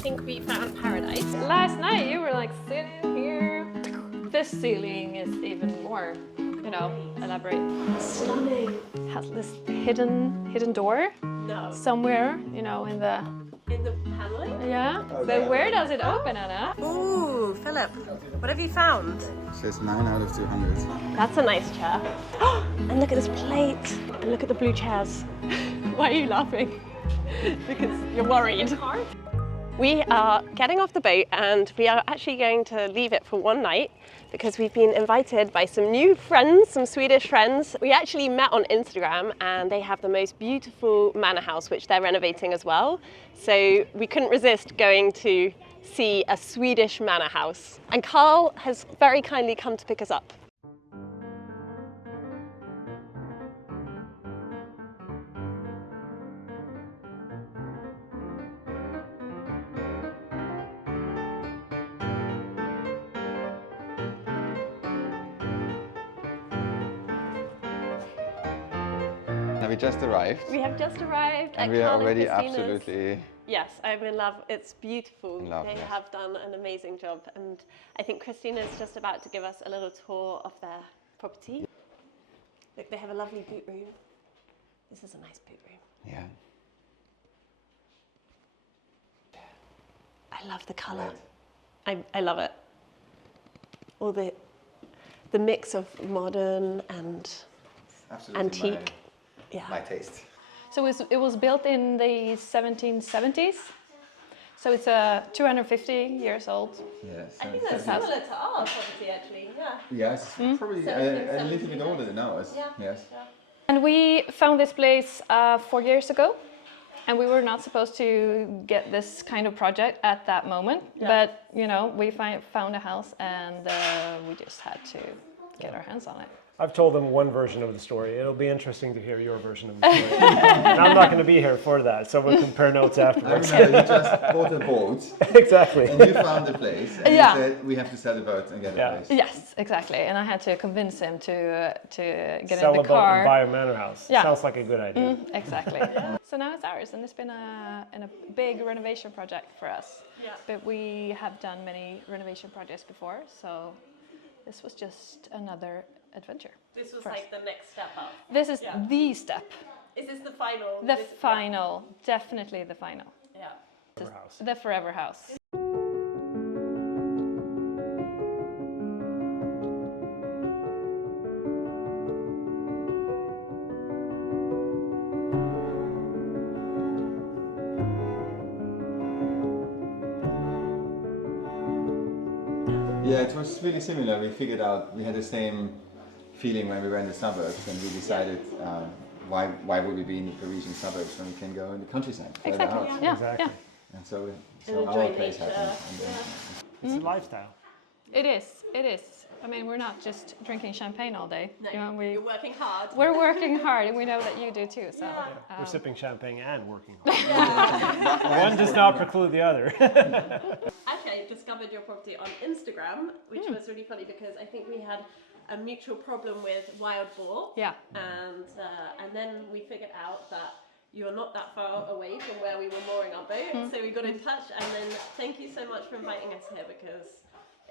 think we found paradise. Last night you were like sitting here. This ceiling is even more, you know, elaborate. Stunning. Has this hidden door No. somewhere, you know, in the paneling? yeah. But where does it open, Anna? Ooh, Philip, what have you found? Says 9 out of 200. That's a nice chair. And look at this plate. And look at the blue chairs. Why are you laughing? Because you're worried. We are getting off the boat and we are actually going to leave it for one night because we've been invited by some new friends, some Swedish friends. We actually met on Instagram and they have the most beautiful manor house which they're renovating as well. So we couldn't resist going to see a Swedish manor house. And Carl has very kindly come to pick us up. We just arrived. We have just arrived And at we are Carl and already Christina's. absolutely Yes, I'm in love. It's beautiful. in love. They Yes. have done an amazing job, and I think Christina's just about to give us a little tour of their property. Look, they have a lovely boot room. This is a nice boot room. Yeah. I love the colour. I love it. All the mix of modern and Absolutely antique. my taste. So it was built in the 1770s. So it's 250 years old. Yes. I think that's similar to our property, actually. Yeah. Yes, probably a little bit older than ours. Yeah. Yes. Yeah. And we found this place 4 years ago. And we were not supposed to get this kind of project at that moment. Yeah. But, you know, we found a house and we just had to get our hands on it. I've told them one version of the story. It'll be interesting to hear your version of the story. And I'm not going to be here for that, so we'll compare notes I afterwards. remember you just bought a boat Exactly. and you found a place and Yeah. you said we have to sell the boat and get Yeah. a place. Yes, exactly. And I had to convince him to get Sell in a the boat car. and buy a manor house. Yeah. Sounds like a good idea. Exactly. So now it's ours, and it's been a big renovation project for us. Yeah. But we have done many renovation projects before, so this was just another adventure. This was First. like the next step up. This is Yeah. the step, Is this the final? the final, definitely the final, Yeah. Manor house. the forever house. Yeah, it was really similar. We figured out we had the same feeling when we were in the suburbs, and we decided why would we be in the Parisian suburbs when we can go in the countryside further Exactly. out? Yeah, Exactly. yeah. And so And our enjoy place nature. happened. It's a lifestyle. It is. It is. I mean, we're not just drinking champagne all day. No, You know, you're working hard. we're working hard, and we know that you do too. So. We're sipping champagne and working hard. One does not preclude the other. Actually, I discovered your property on Instagram, which was really funny because I think we had a mutual problem with wild boar. Yeah. And then we figured out that you're not that far away from where we were mooring our boat. So we got in touch, and then thank you so much for inviting us here because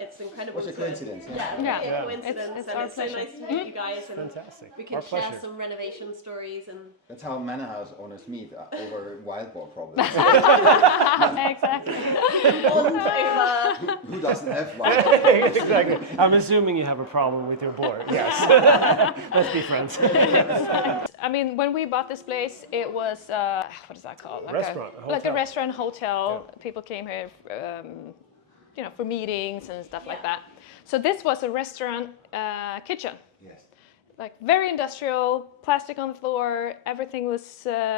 it's incredible. What a coincidence, yeah. Yeah, Yeah. really a Yeah. coincidence, It's and our it's so pleasure. nice to meet you guys. And Fantastic. we can Our share pleasure. some renovation stories and That's how manor house owners meet over wild boar problems. Exactly. bond over. Who doesn't have wild boar? Exactly. I'm assuming you have a problem with your board. Yes. Let's be friends. I mean, when we bought this place, it was what is that called? Like Restaurant, a like a hotel. restaurant hotel. People came here, you know, for meetings and stuff like that. So this was a restaurant kitchen, Yes. like very industrial, plastic on the floor. Everything was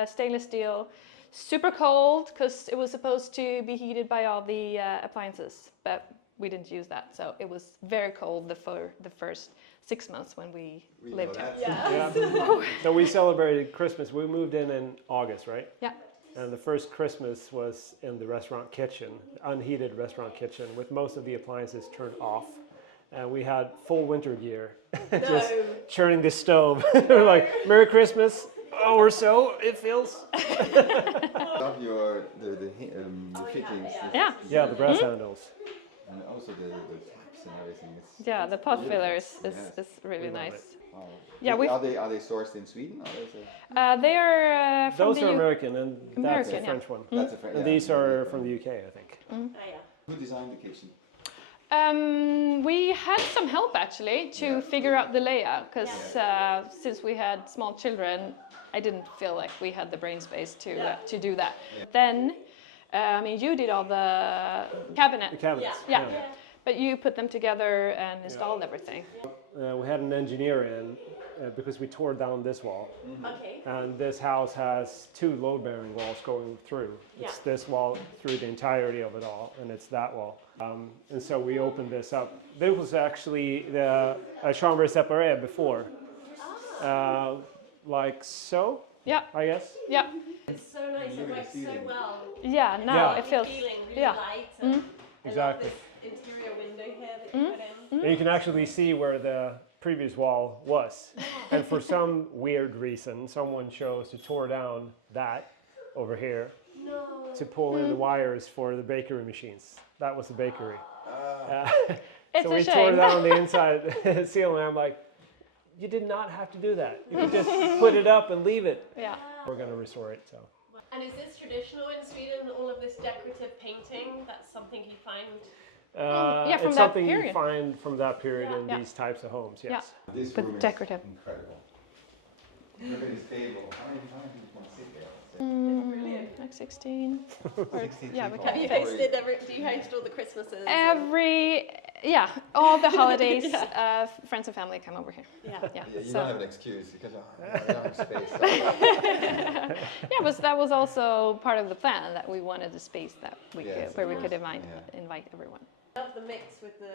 stainless steel. Super cold because it was supposed to be heated by all the appliances, but we didn't use that. So it was very cold for the first 6 months when we lived here. Yeah. So we celebrated Christmas. We moved in August, right? Yeah. And the first Christmas was in the restaurant kitchen, unheated restaurant kitchen, with most of the appliances turned off. And we had full winter gear, just churning the stove. We're like, Merry Christmas, or so, it feels. I love the fittings. Yeah. Yeah, the brass handles. And also the taps and everything. It's Yeah, the pot fillers Yes. is really We love nice. wow. Yeah, we. Are they sourced in Sweden or is it? They are from Those the are U- American, and that's American, a yeah. French one. That's a French. And these are from the UK, I think. Oh, yeah. Who designed the kitchen? We had some help actually to Yeah. figure out the layout because since we had small children, I didn't feel like we had the brain space to do that. Then, I mean, you did all the The cabinet, cabinets. yeah, but you put them together and installed everything. We had an engineer in because we tore down this wall. Okay. And this house has 2 load-bearing walls going through. It's Yeah. this wall through the entirety of it all, and it's that wall. And so we opened this up. This was actually the chambre séparée before, like so, Yeah, I guess. yeah, It's so nice. It works so well. yeah. Now Yeah. it feels. Feeling really Yeah. light. And I love Exactly. this interior window here that you put in. And you can actually see where the previous wall was. And for some weird reason, someone chose to tore down that over here No. to pull in the wires for the bakery machines. That was the bakery. It's So a we shame. tore down the inside ceiling. I'm like, you did not have to do that. You could just put it up and leave it. Yeah. We're gonna restore it. So And is this traditional in Sweden? All of this decorative painting? That's something you find. yeah, from it's that something you period. find from that period in Yeah. these types of homes. Yes. Yeah. This But room decorative. is incredible. Look at this table. How many people can sit there? Brilliant. Like 16. Or, 16 yeah, we people. can Have you fit. hosted do you host all the Christmases? All the holidays, friends and family come over here. Yeah. Yeah. Yeah, you So don't have an excuse because I don't have space. that was also part of the plan that we wanted a space that we Yes, could, where we of could course. invite everyone. I love the mix with the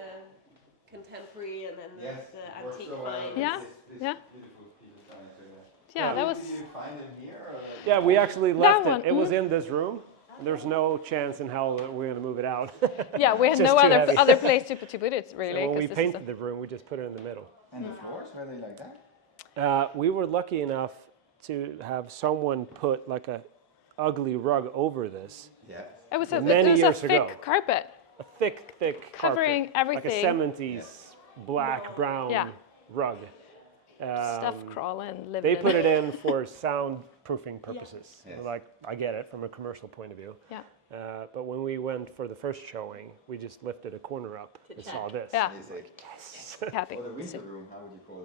contemporary and then Yes, the it works antique so well. finds. Yeah. This Yeah. beautiful piece of furniture there. Yeah, that was. Did you find them here? Or? Yeah, we actually left one, it. It was in this room. There's no chance in hell that we're gonna move it out. Yeah, we had Just no too other heavy. other place to put it So really. when we 'cause this is painted the room, we just put it in the middle. And the floors, were they like that? We were lucky enough to have someone put like a ugly rug over this. Yeah. it was a, many it was years a ago. thick carpet. A thick Covering carpet, like a everything. 70s black brown Yeah. rug. Stuff crawling, living. They in put it in for soundproofing purposes. Yes. Like I get it from a commercial point of view. Yeah. But when we went for the first showing, we just lifted a corner up and saw check. this. Yeah. Music. Happy. Or the winter So, room, how would you call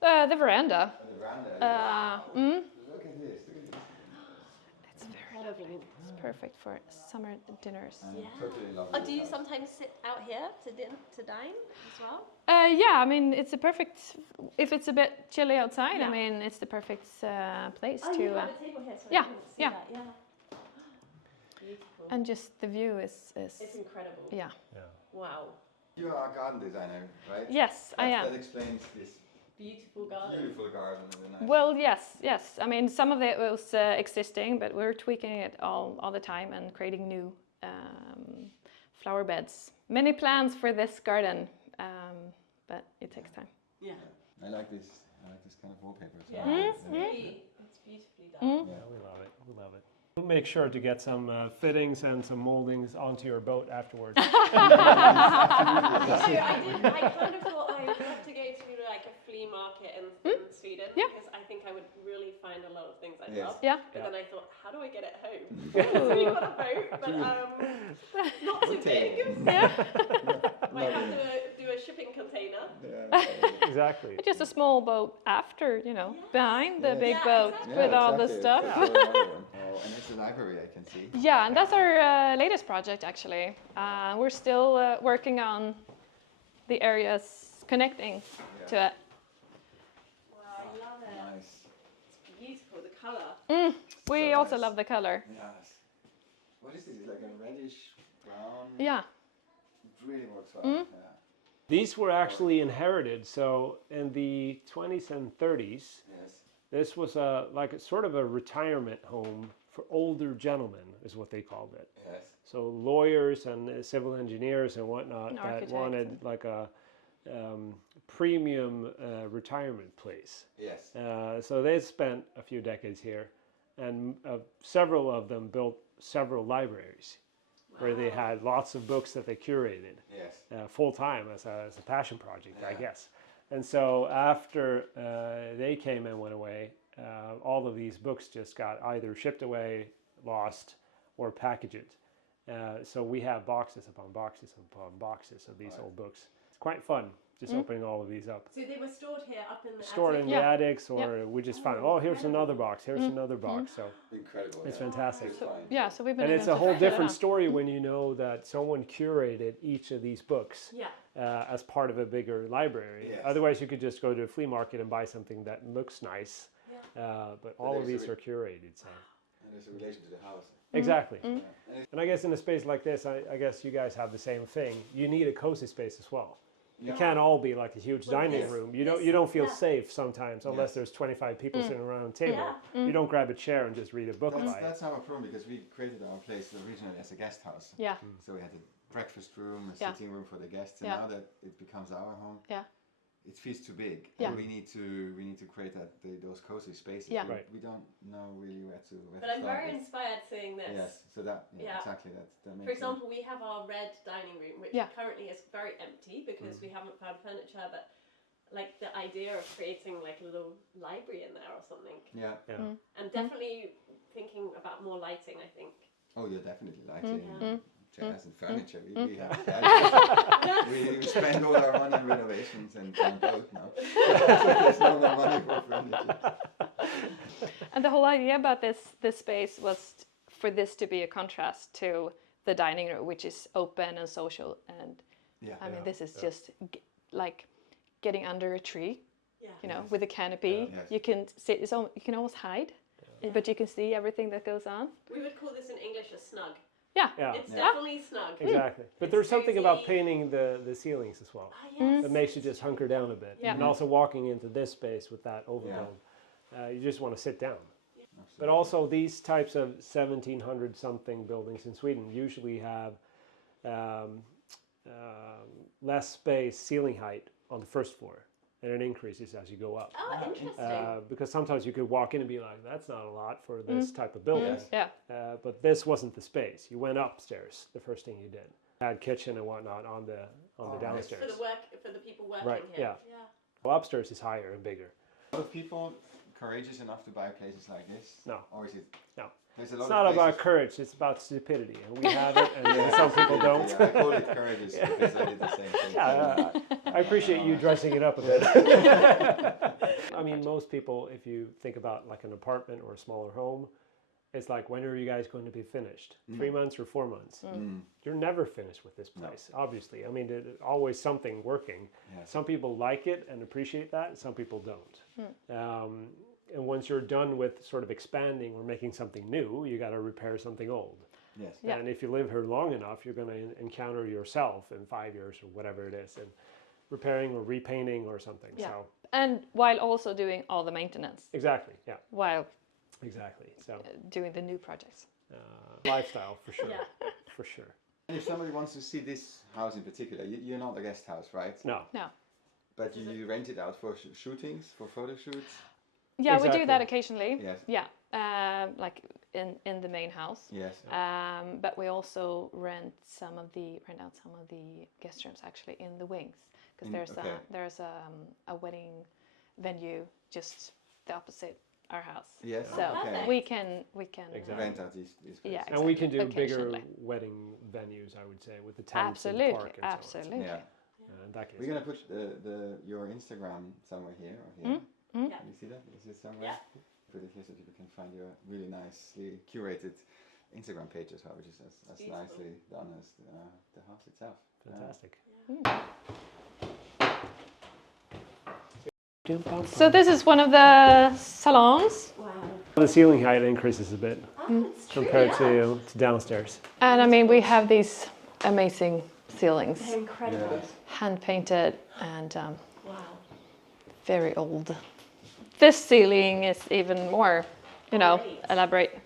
that? the veranda. Or the veranda. Look at this. Look at this. It's very lovely. It's perfect for summer dinners. I'm Yeah. totally in love Oh, with do you this house. sometimes sit out here to dine as well? Yeah, I mean it's a perfect. If it's a bit chilly outside, Yeah. I mean it's the perfect place Oh, to. you have a table here, so yeah, I didn't see yeah. that. Yeah. Beautiful. And just the view is It's incredible. yeah. Wow. You are a garden designer, right? Yes, I am. That explains this Beautiful garden. beautiful garden and the nice. Well, yes. I mean, some of it was existing, but we're tweaking it all the time and creating new flower beds. Many plans for this garden, but it takes time. Yeah. I like this. I like this kind of wallpaper. as well. Yeah. It's, It's beautifully done. Yeah, we love it. We love it. We'll make sure to get some fittings and some moldings onto your boat afterwards. I kind of thought I'd love to go to like a flea market in Sweden Yeah. because I think I would really find a lot of things I Yes. love. Yeah. But then I thought, how do I get it home? So we've got a boat, but not too big. Might have to do a shipping container. Yeah. Exactly. Just a small boat after, behind the Yes. big Yeah, boat exactly. with all the exactly. stuff. That's another one. Oh, and it's a library, I can see. Yeah, and that's our latest project actually. We're still working on the areas connecting to it. Wow, I love it. Nice. It's beautiful, the colour. We So also nice. love the color. Yes. What is this? It's like a reddish brown. Yeah. It really works well. Yeah. These were actually inherited. So in the 20s and 30s, Yes. this was like a sort of a retirement home for older gentlemen, is what they called it. Yes. So lawyers and civil engineers and whatnot And that architects wanted and- like a premium retirement place. Yes. So they spent a few decades here, and several of them built several libraries where they had lots of books that they curated full time as a passion project, I guess. And so after they came and went away, all of these books just got either shipped away, lost, or packaged. So we have boxes upon boxes upon boxes of these old books. It's quite fun just opening all of these up. So they were stored here up in the Stored in attic? the attics, or we just find, oh, here's another box, here's another box. So Incredible. it's fantastic. So we've been And able it's a to whole fill it different up. story when you know that someone curated each of these books as part of a bigger library. Yes. Otherwise, you could just go to a flea market and buy something that looks nice, but all of these are curated. So. And there's a relation to the house. Exactly. And I guess in a space like this, I guess you guys have the same thing. You need a cozy space as well. You can't all be like a huge dining room. You don't feel safe sometimes unless there's 25 people sitting around a table. You don't grab a chair and just read a book by it. That's our problem, because we created our place originally as a guest house. Yeah. So we had a breakfast room, a sitting room for the guests, and now that it becomes our home, it feels too big. And we need to create those cozy spaces. Yeah. We don't know really where to But I'm start very with. inspired seeing this. Yes, so that exactly that makes For example, we have our red dining room, which currently is very empty because we haven't found furniture, but like the idea of creating like a little library in there or something. And definitely thinking about more lighting, I think. Oh, yeah, definitely lighting, chairs and furniture. We have we spend all our money on renovations and both now. There's no more money for furniture. And the whole idea about this space was for this to be a contrast to the dining room, which is open and social. And I mean, this is just like getting under a tree, you know, with a canopy. You can sit. You can almost hide, but you can see everything that goes on. We would call this in English a snug. It's definitely snug. Exactly. But there's something about painting the ceilings as well that makes you just hunker down a bit. And also walking into this space with that overbuild, you just want to sit down. But also these types of 1700 something buildings in Sweden usually have less space, ceiling height on the first floor. And it increases as you go up. Oh, interesting. Because sometimes you could walk in and be like, that's not a lot for this type of building. But this wasn't the space. You went upstairs the first thing you did. Had kitchen and whatnot on the downstairs. For the people working Right, here. Well, upstairs is higher and bigger. A lot of people courageous enough to buy places like this? No. Or is it? No. There's a lot It's of not about places- courage, it's about stupidity. And we have it, and then some people don't. Yeah, I call it courageous because I did the same thing. I appreciate you dressing it up a bit. I mean, most people, if you think about like an apartment or a smaller home, it's like, when are you guys going to be finished? 3 months or 4 months? You're never finished with this place, obviously. I mean, there's always something working. Yes. Some people like it and appreciate that, and some people don't. And once you're done with sort of expanding or making something new, you got to repair something old. Yes. Yeah. And if you live here long enough, you're going to encounter yourself in 5 years or whatever it is, and repairing or repainting or something. Yeah. So And while also doing all the maintenance, exactly, yeah, while exactly. So doing the new projects. lifestyle for sure, Yeah. for sure. And if somebody wants to see this house in particular, you're not a guest house, right? No, No. But you rent it out for shootings, for photo shoots? Yeah, we do Exactly. that occasionally. Yes. Yeah, like in the main house. Yes. But we also rent out some of the guest rooms actually in the wings, because there's a wedding venue just the opposite our house. Yes. So okay. we can Exactly. Rent out these places. Yeah, and we can do bigger Occasionally. wedding venues, I would say, with the tents in the absolutely, park and so on. absolutely. Yeah. In that case, We're gonna put your Instagram somewhere here or here. Yeah. Can you see that? Is it somewhere? Put it here so people can find your really nicely curated Instagram page as well, which is as beautiful. nicely done as the house itself. fantastic. So this is one of the salons, Wow. The ceiling height increases a bit It's true, compared to downstairs. and I mean we have these amazing ceilings, They're incredible. Yes. hand painted and Wow. very old. This ceiling is even more, Great. elaborate.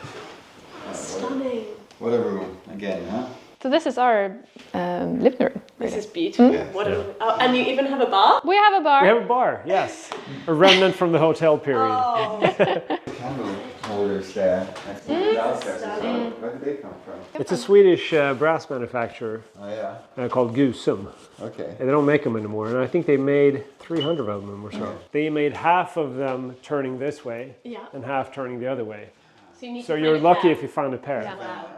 Stunning. What a room again, huh? So this is our living room. This is beautiful. What oh, and you even have a bar? We have a bar. We have a bar, yes. A remnant from the hotel period. Candle holders there. Downstairs as well. Where did they come from? It's a Swedish brass manufacturer Oh yeah. called Gusum. Okay. And they don't make them anymore, and I think they made 300 of them or so. They made half of them turning this way and half turning the other way. So you're lucky if you find a pair.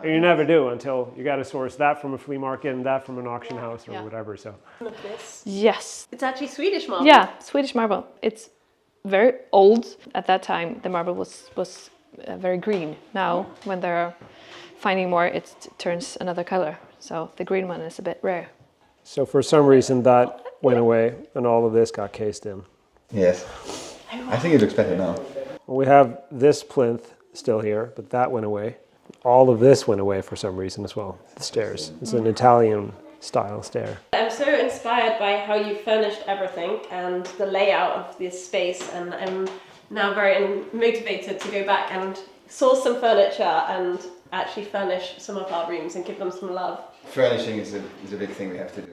And you never do until you got to source that from a flea market and that from an auction house or whatever. So This. Yes. It's actually Swedish marble. Yeah, Swedish marble. It's very old. At that time, the marble was very green. Now, when they're finding more, it turns another color. So the green one is a bit rare. So for some reason that went away and all of this got cased in. Yes. I think it looks better now. We have this plinth still here, but that went away. All of this went away for some reason as well. The stairs. It's an Italian style stair. I'm so inspired by how you furnished everything and the layout of this space, and I'm now very motivated to go back and source some furniture and actually furnish some of our rooms and give them some love. Furnishing is a big thing we have to do.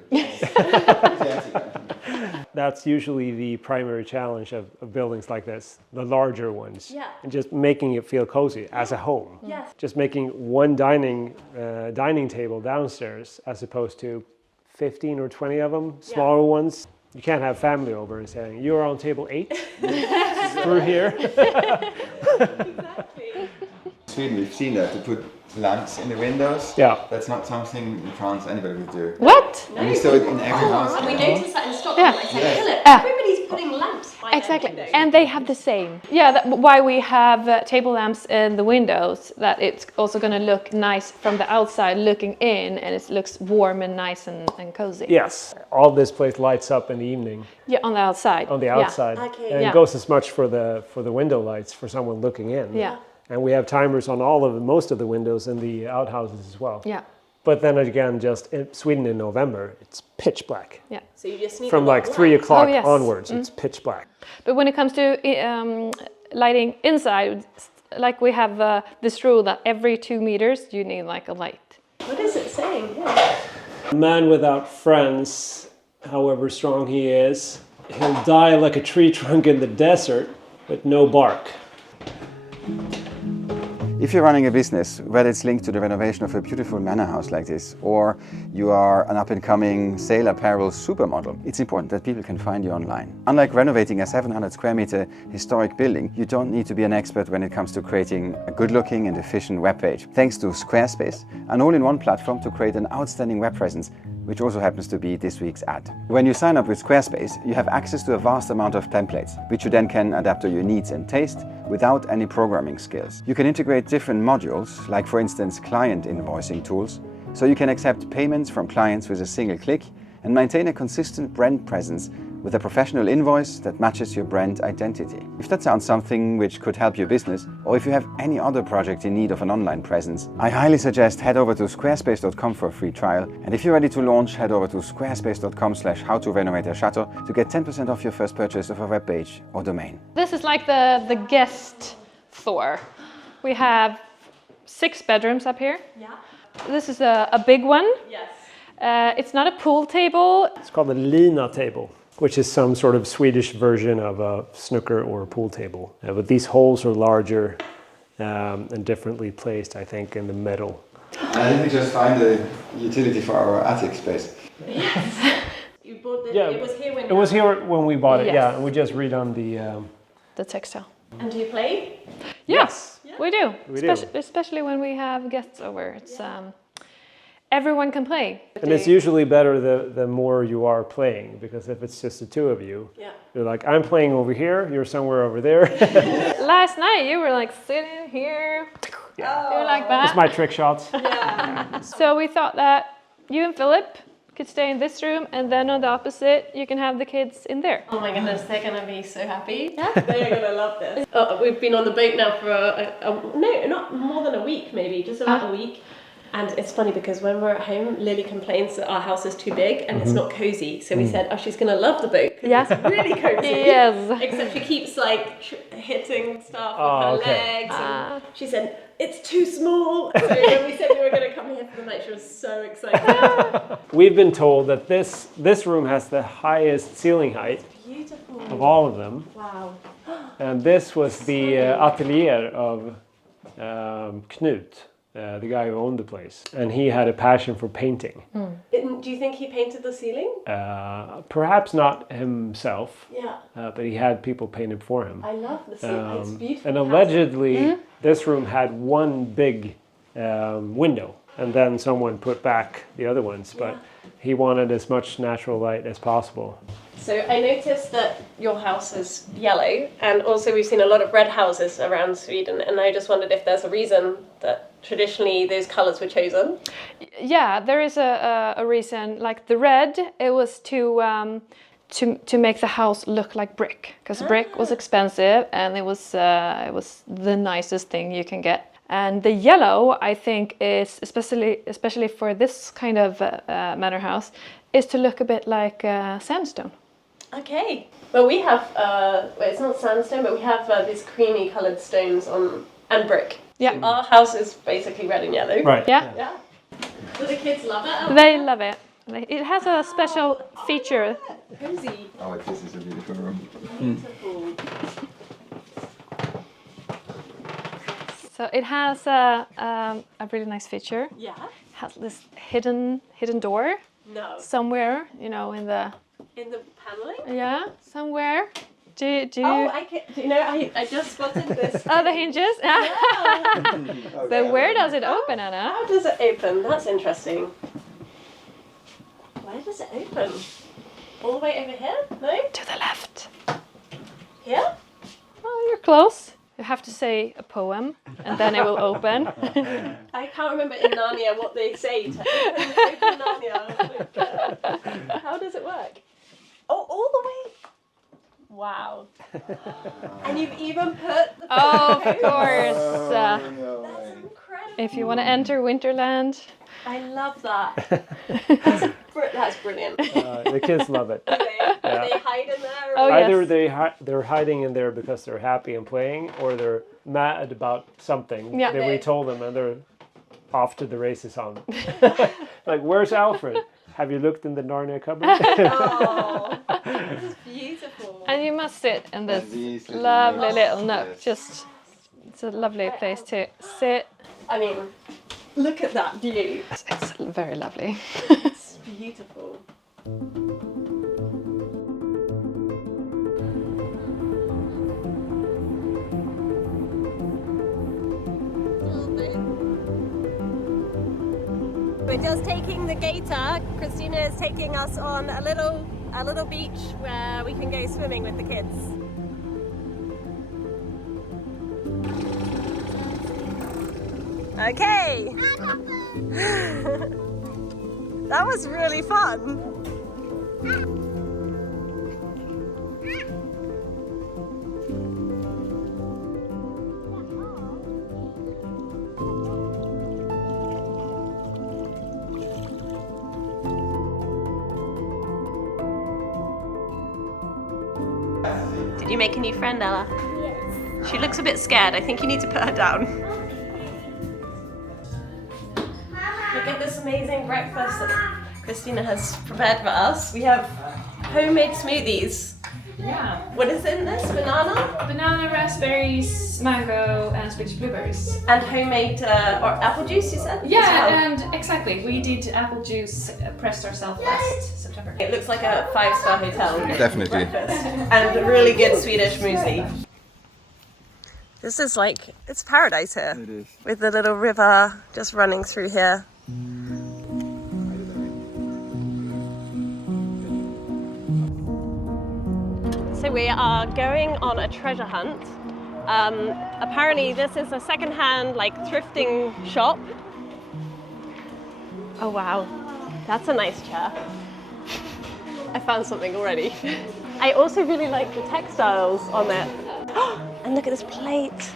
That's usually the primary challenge of buildings like this, the larger ones. Yeah. And just making it feel cozy as a home. Yes. Just making one dining table downstairs as opposed to 15 or 20 of them, smaller ones. You can't have family over and saying, you're on table 8 through here. Exactly. Sweden, we've seen that, to put lamps in the windows. Yeah. That's not something in France anybody would do. What? And we saw it in every house. And we now. noticed that in Stockholm. I said, Philip, Yeah. everybody's putting lamps by Exactly, their windows. and they have the same. Yeah, why we have table lamps in the windows, that it's also going to look nice from the outside looking in, and it looks warm and nice and cozy. Yes. All this place lights up in the evening Yeah, on the outside. on the outside. Okay. And Yeah. it goes as much for the window lights for someone looking in. Yeah. And we have timers on most of the windows in the outhouses as well. Yeah, But then again, just in Sweden in November, it's pitch black. yeah. So you just need From a lot like of 3 light. o'clock Oh, yes. onwards, it's pitch black. But when it comes to lighting inside, like we have this rule that every 2 meters you need like a light. What is it saying? Yeah. A man without friends, however strong he is, he'll die like a tree trunk in the desert with no bark. If you're running a business, whether it's linked to the renovation of a beautiful manor house like this, or you are an up-and-coming sale apparel supermodel, it's important that people can find you online. Unlike renovating a 700 square meter historic building, you don't need to be an expert when it comes to creating a good-looking and efficient web page. Thanks to Squarespace, an all-in-one platform to create an outstanding web presence, which also happens to be this week's ad. When you sign up with Squarespace, you have access to a vast amount of templates, which you then can adapt to your needs and taste without any programming skills. You can integrate different modules, like for instance client invoicing tools, so you can accept payments from clients with a single click and maintain a consistent brand presence with a professional invoice that matches your brand identity. If that sounds something which could help your business, or if you have any other project in need of an online presence, I highly suggest head over to squarespace.com for a free trial. And if you're ready to launch, head over to squarespace.com/how-to-renovate-a-chateau to get 10% off your first purchase of a web page or domain. This is like the guest floor. We have 6 bedrooms up here. Yeah. This is a big one. Yes. It's not a pool table. It's called the Lina table, which is some sort of Swedish version of a snooker or a pool table. But these holes are larger and differently placed, I think, in the middle. I think we just find a utility for our attic space. You bought the, Yeah, it was here when It was here when we bought it, Yes. yeah, and we just redone The textile. And do you play? Yes, we do. We do. Especially when we have guests over. It's everyone can play. And it's usually better the more you are playing, because if it's just the two of you, you're like, I'm playing over here, you're somewhere over there. Last night you were like sitting here. You were like that. It's my trick shots. So we thought that you and Philip could stay in this room, and then on the opposite you can have the kids in there. Oh my goodness, they're gonna be so happy. They're gonna love this. We've been on the boat now for no, not more than a week, maybe just about a week. And it's funny because when we're at home, Lily complains that our house is too big and it's not cozy. So we said, oh, she's going to love the boat because it's really cozy. Yes. Except she keeps like hitting stuff with her legs. And she said, it's too small. So when we said we were going to come here for the night, she was so excited. We've been told that this room has the highest ceiling height Beautiful. of all of them. Wow. And this was the atelier of Knut, the guy who owned the place. And he had a passion for painting. Do you think he painted the ceiling? Perhaps not himself, Yeah. but he had people paint it for him. I love the ceiling. It's beautiful. And allegedly, this room had one big window, and then someone put back the other ones. But he wanted as much natural light as possible. So I noticed that your house is yellow, and also we've seen a lot of red houses around Sweden, and I just wondered if there's a reason that traditionally those colours were chosen. Yeah, there is a reason. Like the red, it was to make the house look like brick, because brick was expensive and it was the nicest thing you can get. And the yellow, I think, is especially for this kind of manor house, is to look a bit like sandstone. Okay. Well, we have it's not sandstone, but we have these creamy coloured stones and brick. Yeah. Our house is basically red and yellow. Right. Yeah. Yeah. Do the kids love it? They love it. It has a special feature. Cozy. Oh, this is a beautiful room. Beautiful. So it has a really nice feature. Yeah. It has this hidden door No. somewhere, in the paneling? somewhere. Do you? Oh, I just spotted this. Oh, the hinges. Yeah. So where does it open, Anna? How does it open? That's interesting. Where does it open? All the way over here? No? To the left. Here? Oh, you're close. You have to say a poem, and then it will open. I can't remember in Narnia what they say to open Narnia. How does it work? Oh, all the way. Wow. And you've even put the Oh, of course. That's incredible. If you want to enter Winterland. I love that. That's brilliant. The kids love it. Do they hide in there? Oh, Either yes. they're hiding in there because they're happy and playing, or they're mad about something Yeah. that we told them, and they're off to the races on. Like, where's Alfred? Have you looked in the Narnia cupboard? Oh, this is beautiful. And you must sit in this these little lovely nooks, little nook. yes. It's a lovely place to sit. I mean, look at that view. It's very lovely. It's beautiful. We're just taking the gator. Christina is taking us on a little beach where we can go swimming with the kids. Okay. That was really fun. Did you make a new friend, Ella? Yes. She looks a bit scared. I think you need to put her down. Look at this amazing breakfast that Christina has prepared for us. We have homemade smoothies. Yeah. What is in this? Banana? Banana, raspberries, mango, and Swedish blueberries. And homemade or apple juice, you said? Yeah, as well? and exactly. We did apple juice pressed ourselves last September. It looks like a 5-star hotel. Definitely. Breakfast. And really good Swedish muesli. This is like, it's paradise here. It is. With the little river just running through here. So we are going on a treasure hunt. Apparently this is a second-hand thrifting shop. Oh wow, that's a nice chair. I found something already. I also really like the textiles on it. And look at this plate.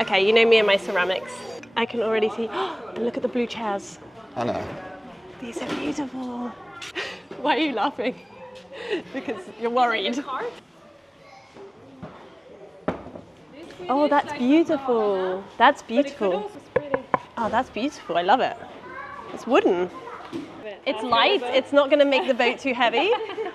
Okay, you know me and my ceramics. I can already see. Look at the blue chairs. I know. These are beautiful. Why are you laughing? Because you're worried. Oh, that's beautiful. That's beautiful. Oh, that's beautiful. I love it. It's wooden. It's light. It's not going to make the boat too heavy.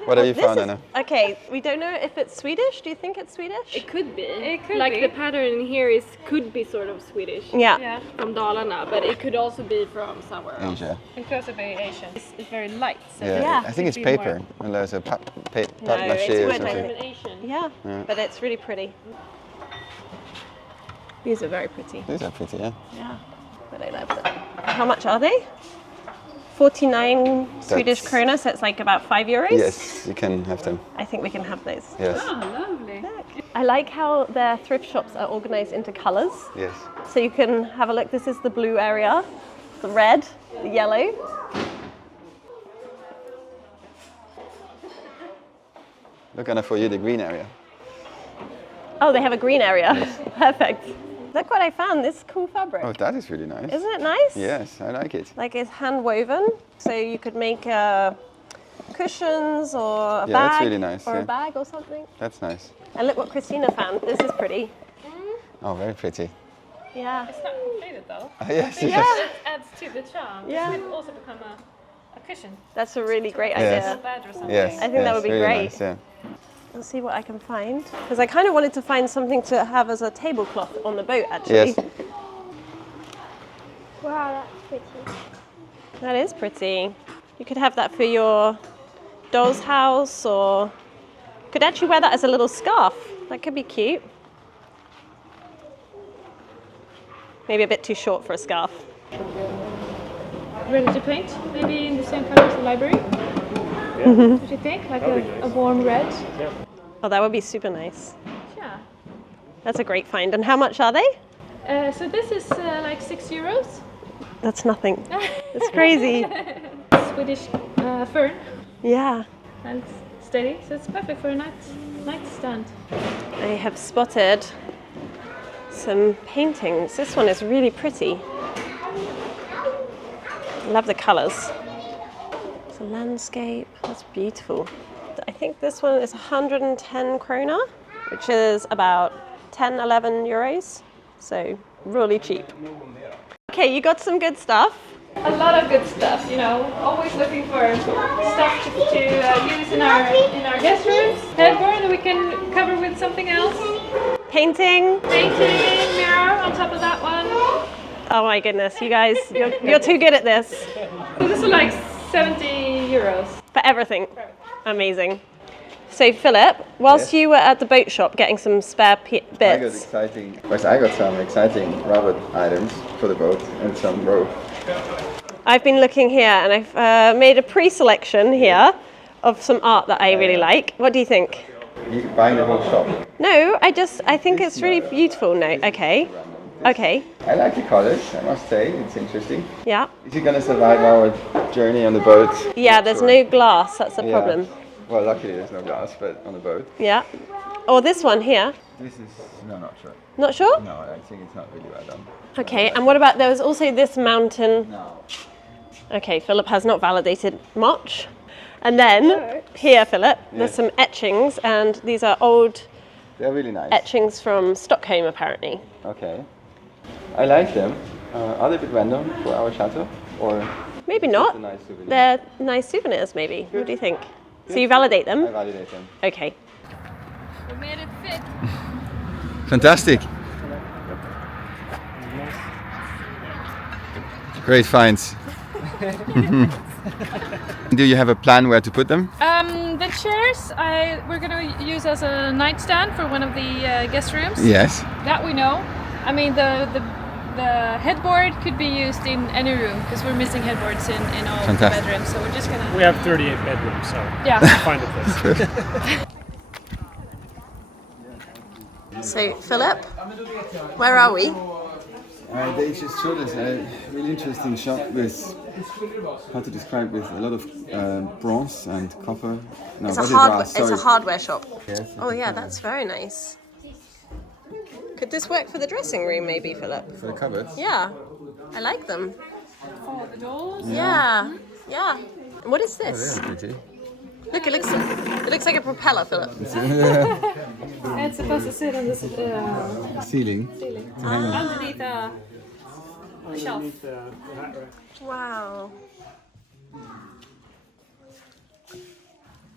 What have you found, Anna? Okay, we don't know if it's Swedish. Do you think it's Swedish? It could be. It could like be. the pattern here could be sort of Swedish. Yeah. From Dalarna, but it could also be from somewhere else. Asia. It could also be Asian. It's very light. So Yeah. I think it's could be paper. And there's a No, papier it's or wood, I something. think. Asian. Yeah, but it's really pretty. These are very pretty. These are pretty, yeah. Yeah, but I love them. How much are they? 49 Swedish krona, so it's like about €5. Yes, you can have them. I think we can have those. Yes. Oh, lovely. I like how their thrift shops are organized into colors. Yes. So you can have a look. This is the blue area, the red, the yellow. Look, Anna, for you, the green area. Oh, they have a green area. Perfect. Look what I found, this cool fabric. Oh, that is really nice. Isn't it nice? Yes, I like it. Like it's hand woven, so you could make cushions or a Yeah, bag. that's really nice, Or yeah. a bag or something. That's nice. And look what Christina found. This is pretty. Oh, very pretty. Yeah. It's not completed though. Yes, Yeah. yes. It adds to the charm. Yeah. It could also become a cushion. That's a really great Yes. idea. Bed or something. Yes. I think that would be really great. Nice, yeah. Let's see what I can find. Because I kind of wanted to find something to have as a tablecloth on the boat, actually. Yes. Wow, that's pretty. That is pretty. You could have that for your doll's house, or you could actually wear that as a little scarf. That could be cute. Maybe a bit too short for a scarf. Ready to paint? Maybe in the same color as the library? What do you think? Like a warm red? Oh, that would be super nice. Yeah. That's a great find. And how much are they? So this is like €6. That's nothing. It's crazy. Swedish fern. Yeah. And it's steady, so it's perfect for a nightstand. I have spotted some paintings. This one is really pretty. I love the colours. It's a landscape. That's beautiful. I think this one is 110 krona, which is about 10, 11 euros. So really cheap. Okay, you got some good stuff. A lot of good stuff, you know. Always looking for stuff to use in our guest rooms. Headboard that we can cover with something else. Painting. Painting, mirror on top of that one. Oh my goodness, you guys, you're too good at this. So this is like €70. For everything. Amazing. So Philip, whilst you were at the boat shop getting some spare bits, I got some exciting rubber items for the boat and some rope. I've been looking here and I've made a pre-selection here of some art that I really like. What do you think? You can buy the whole shop. No, I think it's really beautiful. No, okay. Okay, I like the colors, I must say, it's interesting. yeah. Is it gonna survive our journey on the boat? Yeah, Not there's sure. no glass, that's the Yeah. problem. Well, luckily there's no glass, but on the boat. Yeah. Or this one here. This is, no, not sure. Not sure? No, I think it's not really well done. Okay, and what about, there was also this mountain. No. Okay, Philip has not validated much. And then, here Philip, there's Yes. some etchings, and these are old They're really nice. etchings from Stockholm apparently. Okay. I like them. Are they a bit random for our chateau? Or Maybe just not. a nice souvenir? They're nice souvenirs maybe. What do you think? So you validate I them? validate them. Okay. We made it fit. Fantastic. Great finds. Do you have a plan where to put them? The chairs we're going to use as a nightstand for one of the guest rooms. Yes. That we know. I mean, the headboard could be used in any room because we're missing headboards in all the Fantastic. bedrooms. So we're just gonna. We have 38 bedrooms, so Yeah. find a place. So Philip, where are we? They just showed us a really interesting shop with, how to describe, with a lot of bronze and copper. No, It's what a is hardware. brass? It's a Sorry. hardware shop. Yes, Oh yeah, that's very nice. Could this work for the dressing room maybe, Philip? For the cupboards? Yeah, I like them. For the doors. Yeah, yeah. And what is Oh, this? they're pretty. Look, it looks like a propeller, Philip. It's supposed to sit on the Ceiling. ceiling. Underneath a shelf. Underneath the hat rack. Wow.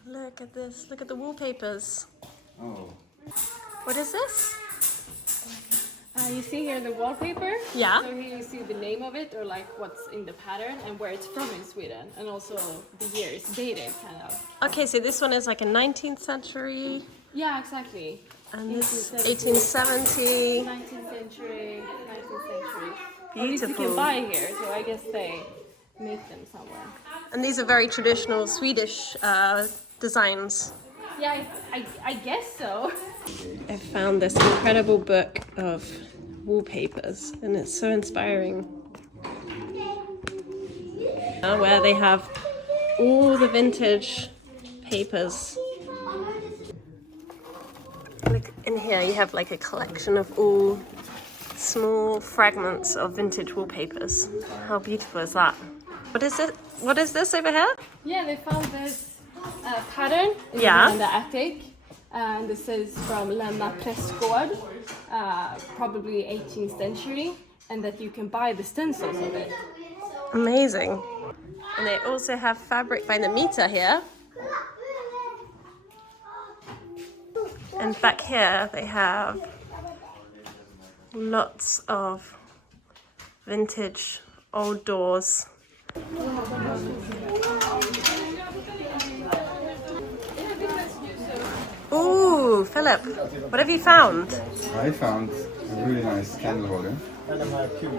Look at this. Look at the wallpapers. Oh. What is this? You see here the wallpaper? Yeah. So here you see the name of it, or like what's in the pattern and where it's from in Sweden, and also the year it's dated, kind of. Okay, so this one is like a 19th century, Yeah, exactly. and this 1870. 1870. 19th century, 19th century. At least you Beautiful. can buy here, so I guess they make them somewhere. And these are very traditional Swedish designs. Yeah, I guess so. I found this incredible book of wallpapers, and it's so inspiring. Where they have all the vintage papers. Like in here, you have like a collection of all small fragments of vintage wallpapers. How beautiful is that? What is it? What is this over here? Yeah, they found this pattern Yeah. in the attic. And this is from Lennart Prästgård, probably 18th century, and that you can buy the stencils of it. Amazing. And they also have fabric by the meter here. And back here they have lots of vintage old doors. Ooh, Philip, what have you found? I found a really nice candle holder.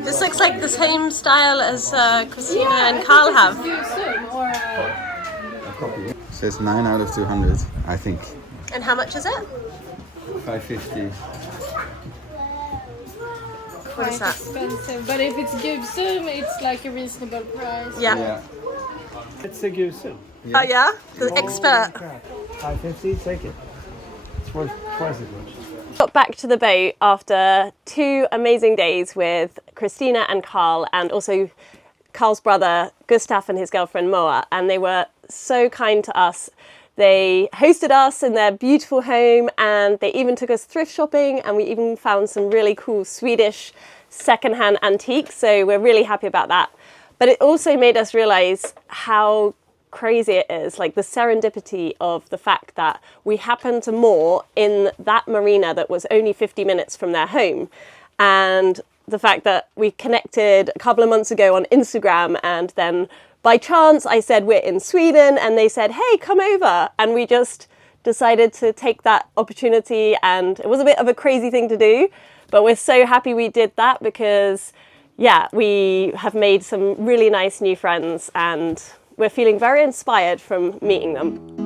This looks like the same style as Christina and Carl have. Or A copy. Says 9 out of 200, I think. And how much is it? 550. What is that? expensive, but if it's Gubsum, it's like a reasonable price. Yeah. Yeah. It's a Gusum. Oh yeah? The expert. 550, take it. It's worth twice as much. Got back to the boat after 2 amazing days with Christina and Carl, and also Carl's brother Gustav and his girlfriend Moa, and they were so kind to us. They hosted us in their beautiful home, and they even took us thrift shopping, and we even found some really cool Swedish secondhand antiques, so we're really happy about that. But it also made us realize how crazy it is, like the serendipity of the fact that we happened to moor in that marina that was only 50 minutes from their home, and the fact that we connected a couple of months ago on Instagram, and then by chance I said we're in Sweden, and they said, hey, come over, and we just decided to take that opportunity, and it was a bit of a crazy thing to do, but we're so happy we did that because yeah, we have made some really nice new friends, and we're feeling very inspired from meeting them.